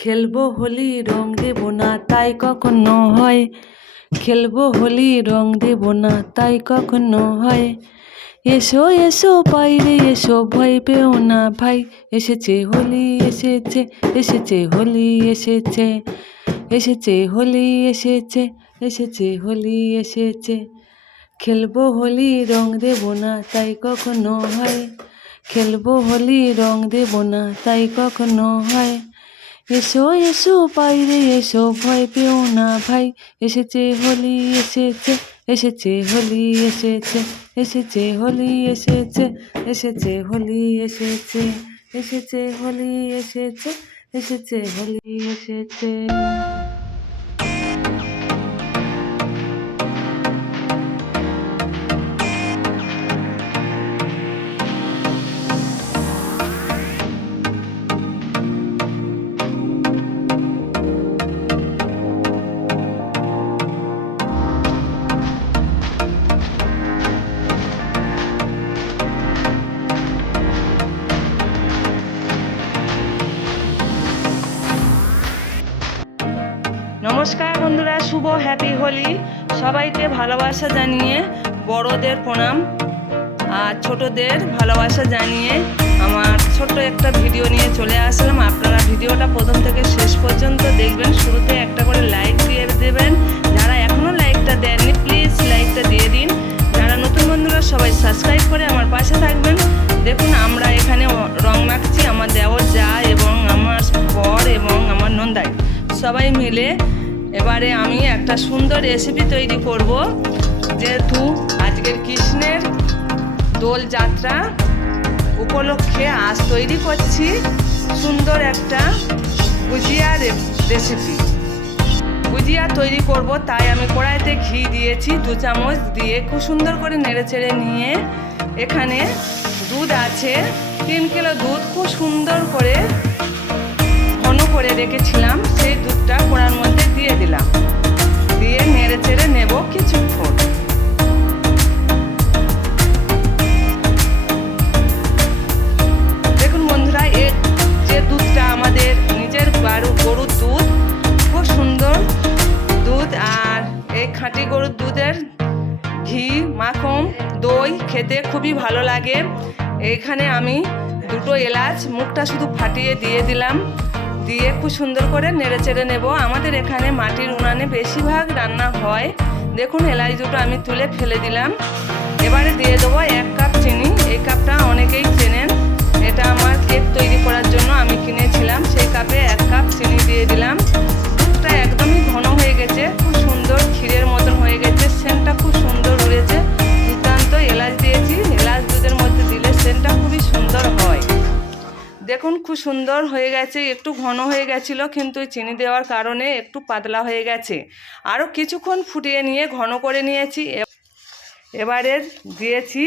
খেলবো হোলি রং দেব না তাই কখনো হয়। খেলবো হোলি রং দেব না তাই কখনো হয়। এসো এসো বাইরে এসো ভয় পেও না ভাই, এসেছে হোলি এসেছে, এসেছে হোলি এসেছে, এসেছে হোলি এসেছে, এসেছে হোলি এসেছে। খেলবো হোলি রং দেব না তাই কখনো হয়। খেলবো হোলি রং দেব না তাই কখনো হয়। এসো এসো বাইরে এসো ভয় পেও না ভাই, এসেছে হোলি এসেছে, এসেছে হোলি এসেছে, এসেছে হোলি এসেছে, এসেছে হোলি এসেছে, এসেছে হোলি এসেছে, এসেছে হোলি এসেছে। নমস্কার বন্ধুরা, শুভ হ্যাপি হোলি। সবাইকে ভালোবাসা জানিয়ে বড়দের প্রণাম আর ছোটদের ভালোবাসা জানিয়ে আমার ছোট্ট একটা ভিডিও নিয়ে চলে আসলাম। আপনারা ভিডিওটা প্রথম থেকে শেষ পর্যন্ত দেখবেন। শুরুতে একটা করে লাইক দিয়ে দেবেন। যারা এখনও লাইকটা দেননি প্লিজ লাইকটা দিয়ে দিন। যারা নতুন বন্ধুরা সবাই সাবস্ক্রাইব করে আমার পাশে থাকবেন। দেখুন আমরা এখানে রং মাখছি, আমার দেওর যা এবং আমার বর এবং আমার নন্দাই সবাই মিলে। এবারে আমি একটা সুন্দর রেসিপি তৈরি করব। যেহেতু আজকের কৃষ্ণের দোলযাত্রা উপলক্ষে আজ তৈরি করছি সুন্দর একটা গুজিয়া রেসিপি। গুজিয়া তৈরি করব, তাই আমি কড়াইতে ঘি দিয়েছি 2 চামচ, দিয়ে খুব সুন্দর করে নেড়েচেড়ে নিয়ে এখানে দুধ আছে 3 কিলো দুধ খুব সুন্দর করে ঘন করে রেখেছিলাম। সেই দুধটা কড়ার মধ্যে দিয়ে দিলাম, দিয়ে নেড়ে চেড়ে নেব কিছুক্ষণ। দেখুন বন্ধুরা, এর যে দুধটা আমাদের নিজের গরুর দুধ, খুব সুন্দর দুধ। আর এই খাঁটি গরুর দুধের ঘি, মাখন, দই খেতে খুবই ভালো লাগে। এইখানে আমি 2টো এলাচ মুখটা শুধু ফাটিয়ে দিয়ে দিলাম, দিয়ে খুব সুন্দর করে নেড়ে চেড়ে নেব। আমাদের এখানে মাটির উনানে বেশিরভাগ রান্না হয়। দেখুন এলাচ দুটো আমি তুলে ফেলে দিলাম। এবারে দিয়ে দেবো 1 কাপ চিনি। এই কাপটা অনেকেই চেনেন, এটা আমার কেক তৈরি করার জন্য আমি কিনেছিলাম। সেই কাপে 1 কাপ চিনি দিয়ে দিলাম। দুধটা একদমই ঘন হয়ে গেছে, খুব সুন্দর ক্ষীরের মতন হয়ে গেছে, সেন্টটা খুব সুন্দর উড়েছে। দুর্দান্ত এলাচ দিয়েছি, এলাচ দুধের মধ্যে দিলে সেন্টটা খুবই সুন্দর হয়। দেখুন খুব সুন্দর হয়ে গেছে। একটু ঘন হয়ে গেছিলো, কিন্তু চিনি দেওয়ার কারণে একটু পাতলা হয়ে গেছে। আরও কিছুক্ষণ ফুটিয়ে নিয়ে ঘন করে নিয়েছি। এবারে দিয়েছি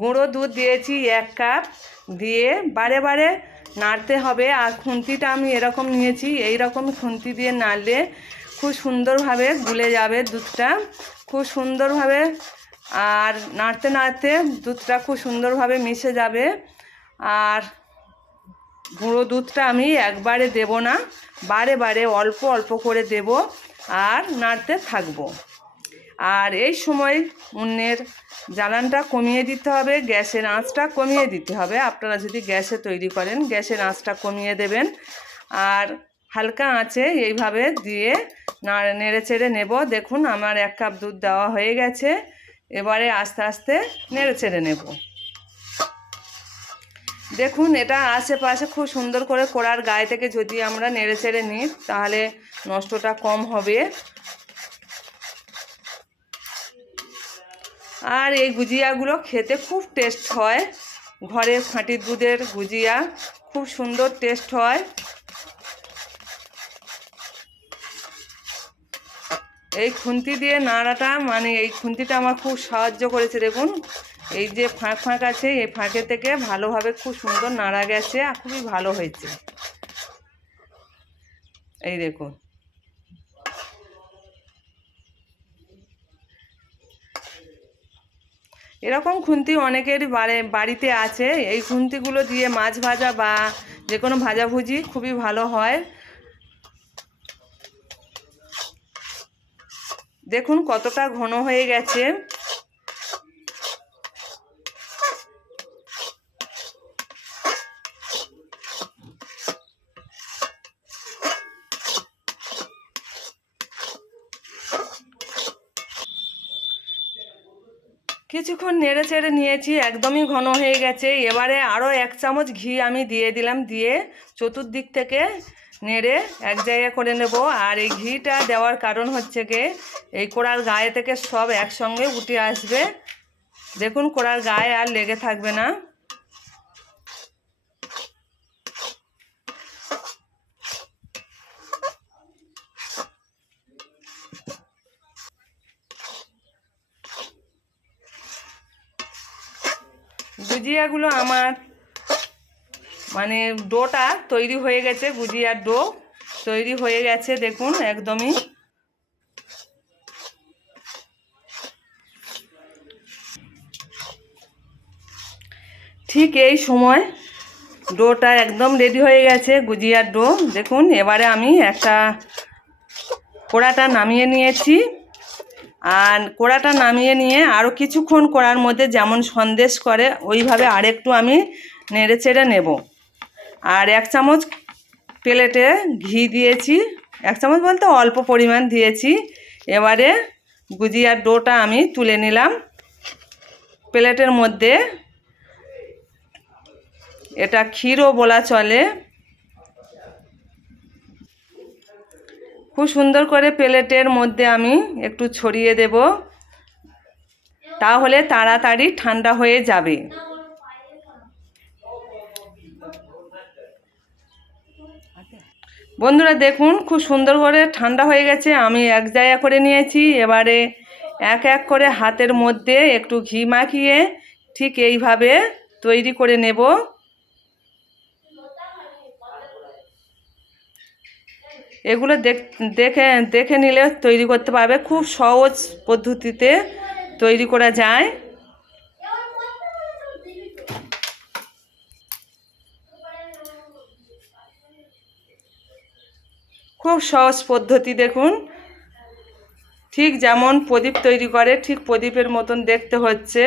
গুঁড়ো দুধ দিয়েছি 1 কাপ, দিয়ে বারে বারে নাড়তে হবে। আর খুন্তিটা আমি এরকম নিয়েছি, এই রকম খুন্তি দিয়ে নাড়লে খুব সুন্দরভাবে গুলে যাবে দুধটা, খুব সুন্দরভাবে। আর নাড়তে নাড়তে দুধটা খুব সুন্দরভাবে মিশে যাবে। আর গুঁড়ো দুধটা আমি একবারে দেব না, বারে বারে অল্প অল্প করে দেব আর নাড়তে থাকবো। আর এই সময় উনুনের জ্বালানটা কমিয়ে দিতে হবে, গ্যাসের আঁচটা কমিয়ে দিতে হবে। আপনারা যদি গ্যাসে তৈরি করেন গ্যাসের আঁচটা কমিয়ে দেবেন। আর হালকা আঁচে এইভাবে দিয়ে নেড়ে চেড়ে নেব। দেখুন আমার 1 কাপ দুধ দেওয়া হয়ে গেছে। এবারে আস্তে আস্তে নেড়ে চেড়ে নেব। দেখুন এটা আশেপাশে খুব সুন্দর করে কড়ার গায়ে থেকে যদি আমরা নেড়ে চেড়ে নিই তাহলে নষ্টটা কম হবে। আর এই গুজিয়াগুলো খেতে খুব টেস্ট হয়। ঘরের খাঁটি দুধের গুজিয়া খুব সুন্দর টেস্ট হয়। এই খুন্তি দিয়ে নাড়াটা, মানে এই খুন্তিটা আমার খুব সাহায্য করেছে। দেখুন এই যে ফাঁক ফাঁক আছে, এই ফাঁকে থেকে ভালোভাবে খুব সুন্দর নাড়া গেছে আর খুবই ভালো হয়েছে। এই দেখুন এরকম খুন্তি অনেকেরই বাড়িতে আছে। এই খুন্তিগুলো দিয়ে মাছ ভাজা বা যে কোনো ভাজাভুজি খুবই ভালো হয়। দেখুন কতটা ঘন হয়ে গেছে। কিছুক্ষণ নেড়ে চেড়ে নিয়েছি, একদমই ঘন হয়ে গেছে। এবারে আরও 1 চামচ ঘি আমি দিয়ে দিলাম, দিয়ে চতুর্দিক থেকে নেড়ে এক জায়গা করে নেব। আর এই ঘিটা দেওয়ার কারণ হচ্ছে গিয়ে এই কড়ার গায়ে থেকে সব একসঙ্গে উঠে আসবে। দেখুন কড়ার গায়ে আর লেগে থাকবে না। গুজিয়াগুলো আমার মানে ডোটা তৈরি হয়ে গেছে, গুজিয়ার ডো তৈরি হয়ে গেছে দেখুন একদমই। ঠিক এই সময় ডোটা একদম রেডি হয়ে গেছে, গুজিয়ার ডো। দেখুন এবারে আমি একটা কড়াটা নামিয়ে নিয়েছি। আর কড়াটা নামিয়ে নিয়ে আরও কিছুক্ষণ কড়ার মধ্যে যেমন সন্দেশ করে ওইভাবে আরেকটু আমি নেড়ে চেড়ে নেব। আর 1 চামচ প্লেটে ঘি দিয়েছি, 1 চামচ বলতে অল্প পরিমাণ দিয়েছি। এবারে গুজিয়ার ডোটা আমি তুলে নিলাম প্লেটের মধ্যে। এটা ক্ষীরও বলা চলে। খুব সুন্দর করে প্লেটের মধ্যে আমি একটু ছড়িয়ে দেব, তাহলে তাড়াতাড়ি ঠান্ডা হয়ে যাবে। বন্ধুরা দেখুন খুব সুন্দর করে ঠান্ডা হয়ে গেছে, আমি এক জায়গা করে নিয়েছি। এবারে এক এক করে হাতের মধ্যে একটু ঘি মাখিয়ে ঠিক এইভাবে তৈরি করে নেব। এগুলো দেখে দেখে নিলে তৈরি করতে পারবে, খুব সহজ পদ্ধতিতে তৈরি করা যায়। খুব সহজ পদ্ধতি দেখুন, ঠিক যেমন প্রদীপ তৈরি করে ঠিক প্রদীপের মতন দেখতে হচ্ছে।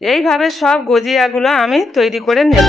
এইভাবে সব গজিয়াগুলো আমি তৈরি করে নেব।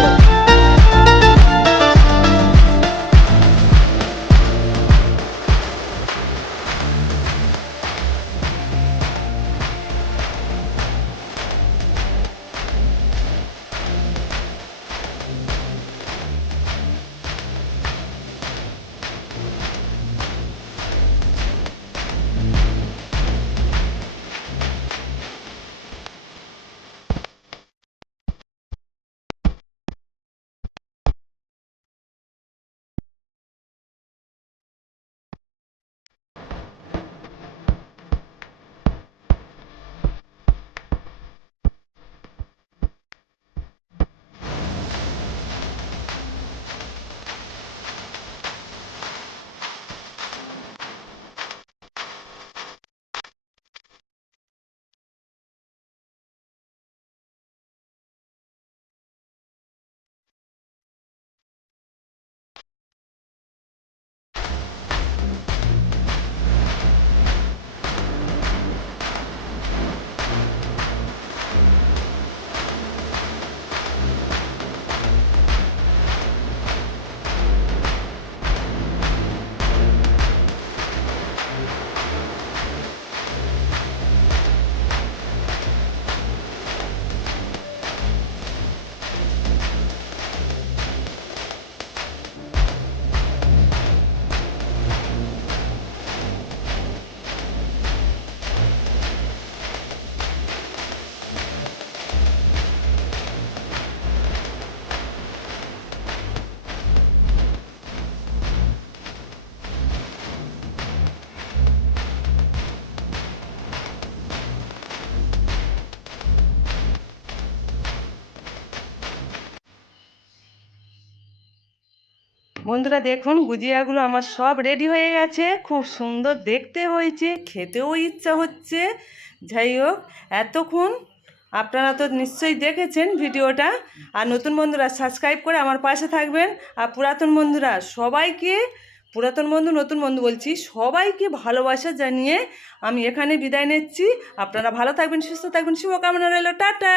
বন্ধুরা দেখুন, গুজিয়াগুলো আমার সব রেডি হয়ে গেছে, খুব সুন্দর দেখতে হয়েছে, খেতেও ইচ্ছা হচ্ছে। যাই হোক, এতক্ষণ আপনারা তো নিশ্চয়ই দেখেছেন ভিডিওটা। আর নতুন বন্ধুরা সাবস্ক্রাইব করে আমার পাশে থাকবেন। আর পুরাতন বন্ধুরা সবাইকে, পুরাতন বন্ধু নতুন বন্ধু বলছি, সবাইকে ভালোবাসা জানিয়ে আমি এখানে বিদায় নিচ্ছি। আপনারা ভালো থাকবেন, সুস্থ থাকবেন, শুভকামনা রইল, টাটা।